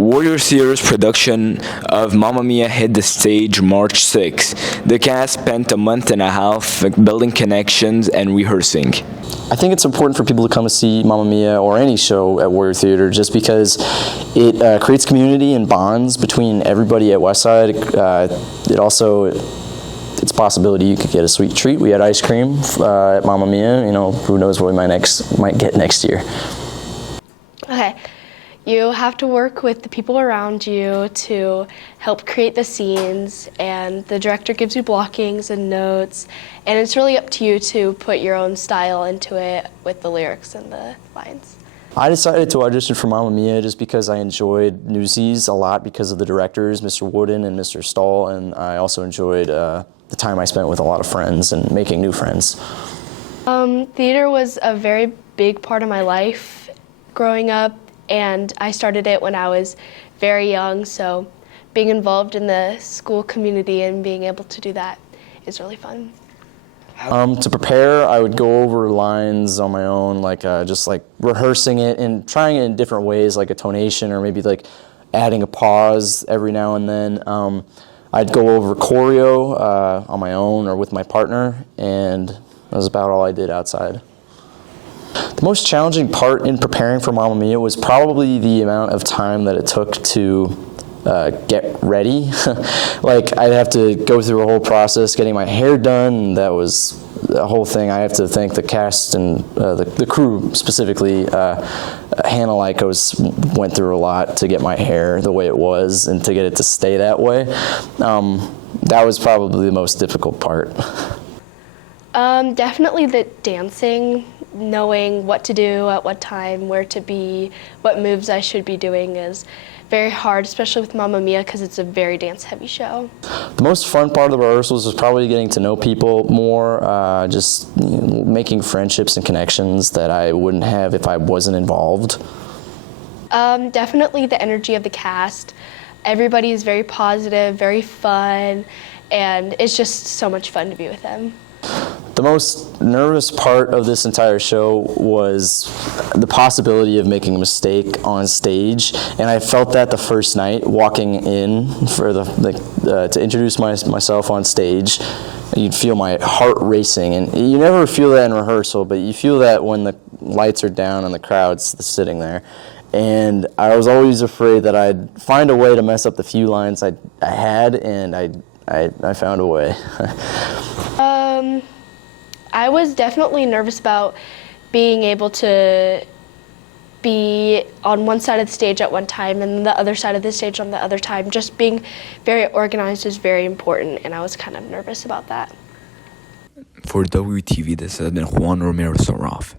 Warrior Theater's production of Mamma Mia hit the stage March 6. The cast spent a month and a half building connections and rehearsing. I think it's important for people to come to see Mamma Mia or any show at Warrior Theater just because it creates community and bonds between everybody at Westside. It's a possibility you could get a sweet treat. We had ice cream at Mamma Mia. You know, who knows what we might get next year. Okay. You have to work with the people around you to help create the scenes, and the director gives you blockings and notes, and it's really up to you to put your own style into it with the lyrics and the lines. I decided to audition for Mamma Mia just because I enjoyed Newsies a lot because of the directors, Mr. Wooden and Mr. Stahl, and I also enjoyed the time I spent with a lot of friends and making new friends. Theater was a very big part of my life growing up, and I started it when I was very young, so being involved in the school community and being able to do that is really fun. To prepare, I would go over lines on my own, just rehearsing it and trying it in different ways, like a tonation or maybe like adding a pause every now and then. I'd go over choreo on my own or with my partner, and that was about all I did outside. The most challenging part in preparing for Mamma Mia was probably the amount of time that it took to get ready. I'd have to go through a whole process getting my hair done, and that was the whole thing. I have to thank the cast and the crew specifically. Hannah Lycos went through a lot to get my hair the way it was and to get it to stay that way. That was probably the most difficult part. Definitely the dancing, knowing what to do at what time, where to be, what moves I should be doing is very hard, especially with Mamma Mia because it's a very dance-heavy show. The most fun part of the rehearsals was probably getting to know people more, making friendships and connections that I wouldn't have if I wasn't involved. Definitely the energy of the cast. Everybody is very positive, very fun, and it's just so much fun to be with them. The most nervous part of this entire show was the possibility of making a mistake on stage, and I felt that the first night walking in for to introduce myself on stage. You'd feel my heart racing, and you never feel that in rehearsal, but you feel that when the lights are down and the crowd's sitting there. And I was always afraid that I'd find a way to mess up the few lines I had, and I found a way. I was definitely nervous about being able to be on one side of the stage at one time and the other side of the stage on the other time. Just being very organized is very important, and I was kind of nervous about that. For WTV, this has been Juan Romero, Sarraf.